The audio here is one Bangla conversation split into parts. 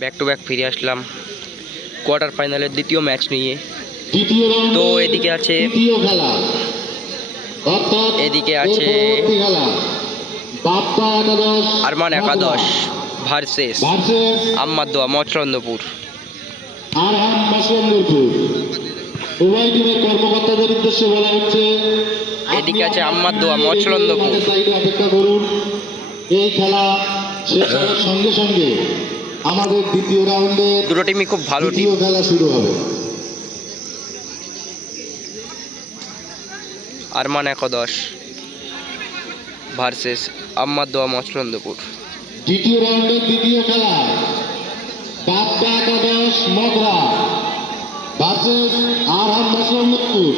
ব্যাক টু ব্যাক ফিরে আসলাম কোয়ার্টার ফাইনালের দ্বিতীয় ম্যাচ নিয়ে। তো এদিকে আছে আরমান একাদশ ভার্সেস আম্মাদোয়া মচরন্দপুর। উভয় টিমের কর্মকর্তাদের উদ্দেশ্যে বলা হচ্ছে, এদিকে আছে আম্মাদোয়া মচরন্দপুর। অপেক্ষা করুন, এই খেলা শেষ হওয়ার সঙ্গে সঙ্গে আমাদের দ্বিতীয় রাউন্ডে দুটো টিমই খুব ভালো টিম। খেলা শুরু হবে। আরমান একাদশ ভার্সেস আম্মাদোয়া মচরন্দপুর। দ্বিতীয় রাউন্ডের দ্বিতীয় খেলা বাপ্পা একাদশ মগরা ভার্সেস আরহাম মচরন্দপুর।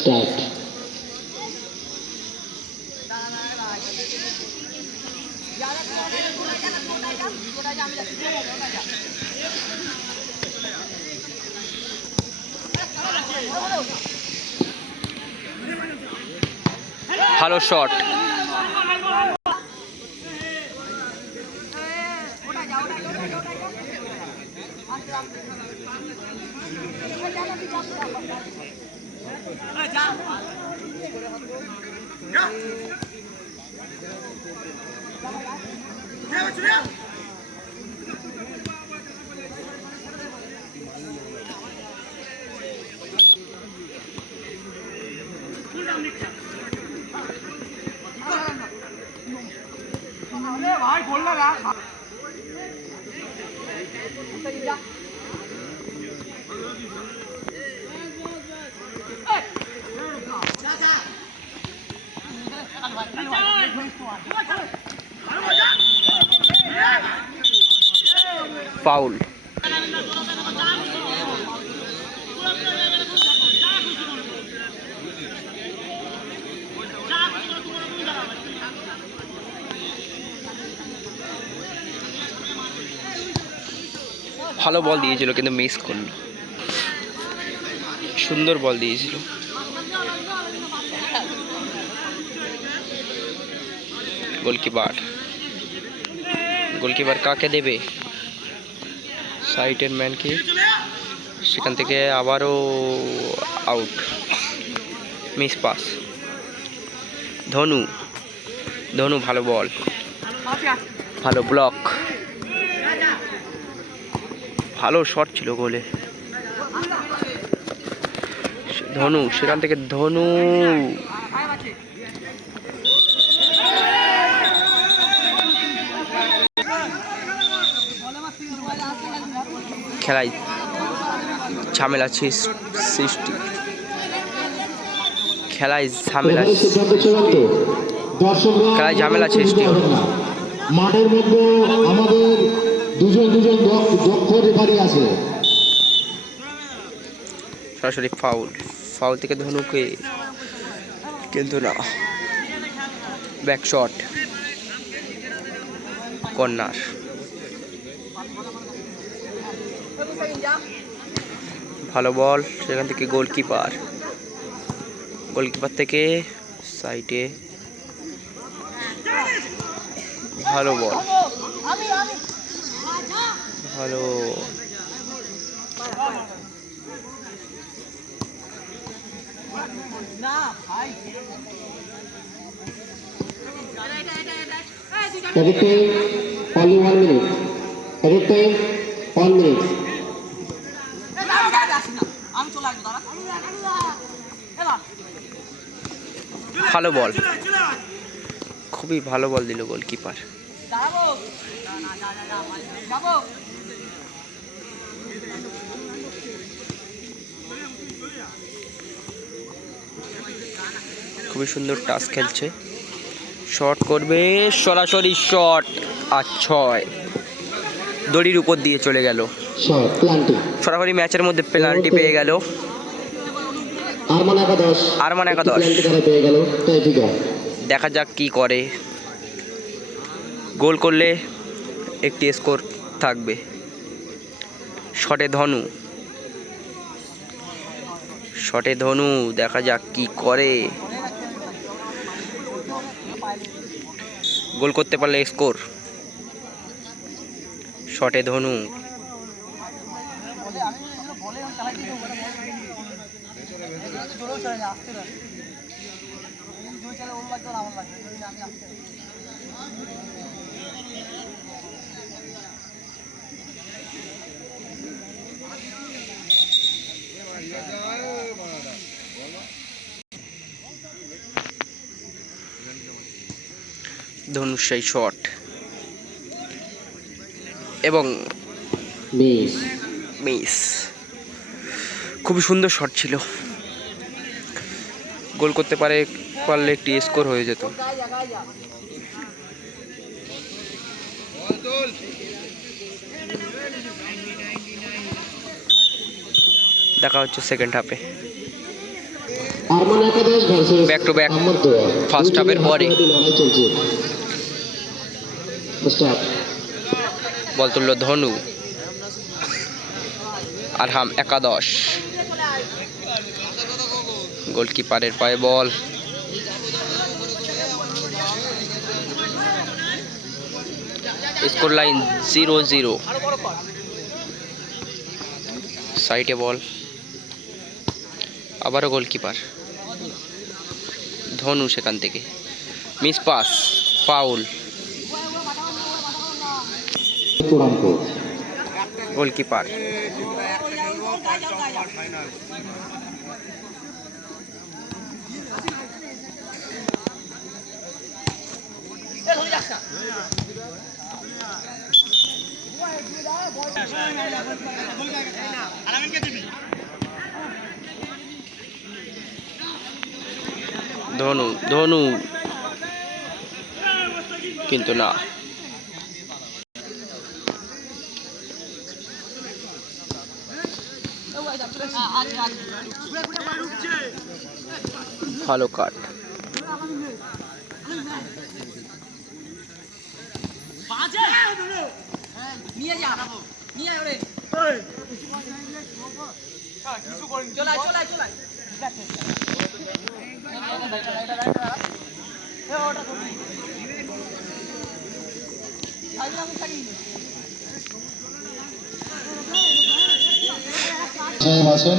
স্টার্ট। ভালো শট, भाई बोल लगा ফাউল। ভালো বল দিয়েছিল কিন্তু মিস করলো। সুন্দর বল দিয়েছিল। গোলকিপার কাকে দেবে? সাইটের ম্যানকে। সেখান থেকে আবারও আউট, মিস পাস। ধনু ভালো বল, ভালো ব্লক, ভালো শট ছিল গোলে। ধনু সেখান থেকে খেলায় ঝামেলা সৃষ্টি, খেলায় ঝামেলা সৃষ্টি হলো। মাঠের মধ্যে আমাদের দুজন দক্ষ রেফারি আছে। সরাসরি ফাউল থেকে ধনুকে, কিন্তু না, ব্যাক শট, কর্নার। ভালো বল সেখান থেকে গোলকিপার থেকে সাইডে, ভালো বল, ভালো ভালো বল, খুবই ভালো বল দিল গোলকিপার। খুবই সুন্দর টাচ খেলছে, শট করবে, সরাসরি শট, আর 6 দড়ির উপর দিয়ে চলে গেল। সরাসরি ম্যাচের মধ্যে পেনাল্টি পেয়ে গেল আরমান একাদশ। দেখা যাক কি করে। গোল করলে একটি স্কোর থাকবে। শটে ধনু, দেখা যাক কি করে। গোল করতে পারলে স্কোর। শটে ধনু, ধনুর সেই শট এবং মিস। খুবই সুন্দর শট ছিল, গোল করতে পারলে একটি স্কোর হয়ে যেত। দেখা হচ্ছে সেকেন্ড হাফে, ব্যাক টু ব্যাক ফার্স্ট হাফের পরে। বল তুলল ধনু, আরহাম একাদশ, গোলকিপারের পায়ে বল। Score line 0-0। সাইডে বল, আবারও গোলকিপার ধনু, সেখান থেকে মিস পাস, ফাউল। গোলকিপার ধনু, ধনু কিন্তু না। ভালো কাট, আছেন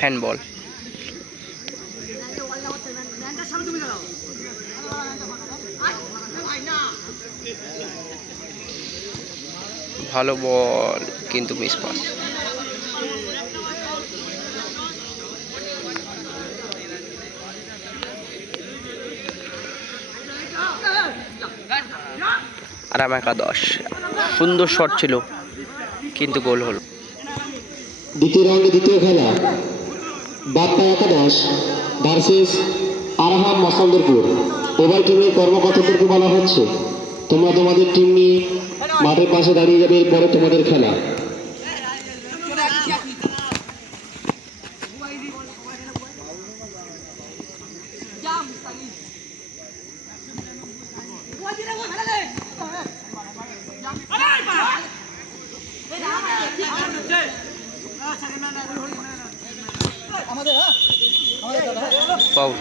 হ্যান্ডবল। ভালো বল কিন্তু মিস পাস। আরাম একাদশ, সুন্দর শট ছিল কিন্তু গোল হলো। দ্বিতীয় রাউন্ডে দ্বিতীয় খেলা বাপ্পা একাদশ ভার্সেস আরহাম মসলদরপুর। উভয় টিমের কর্মকর্তাদেরকে বলা হচ্ছে তোমরা তোমাদের টিম নিয়ে মাঠের পাশে দাঁড়িয়ে যাবে, এরপরে তোমাদের খেলা। ফাউল,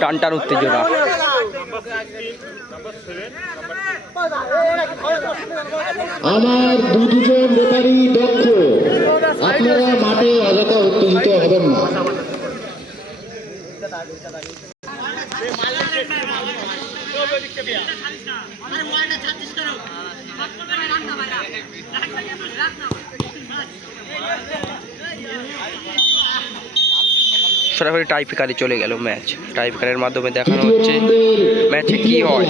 টান টান উত্তেজনা। আমার দুজন রেফারি দক্ষ, আপনারা মাঠে অযথা উত্তেজিত হবেন না। সরাসরি টাইপিকারে চলে গেল ম্যাচ। টাইপিকারের মাধ্যমে দেখানো হচ্ছে ম্যাচে কি হয়।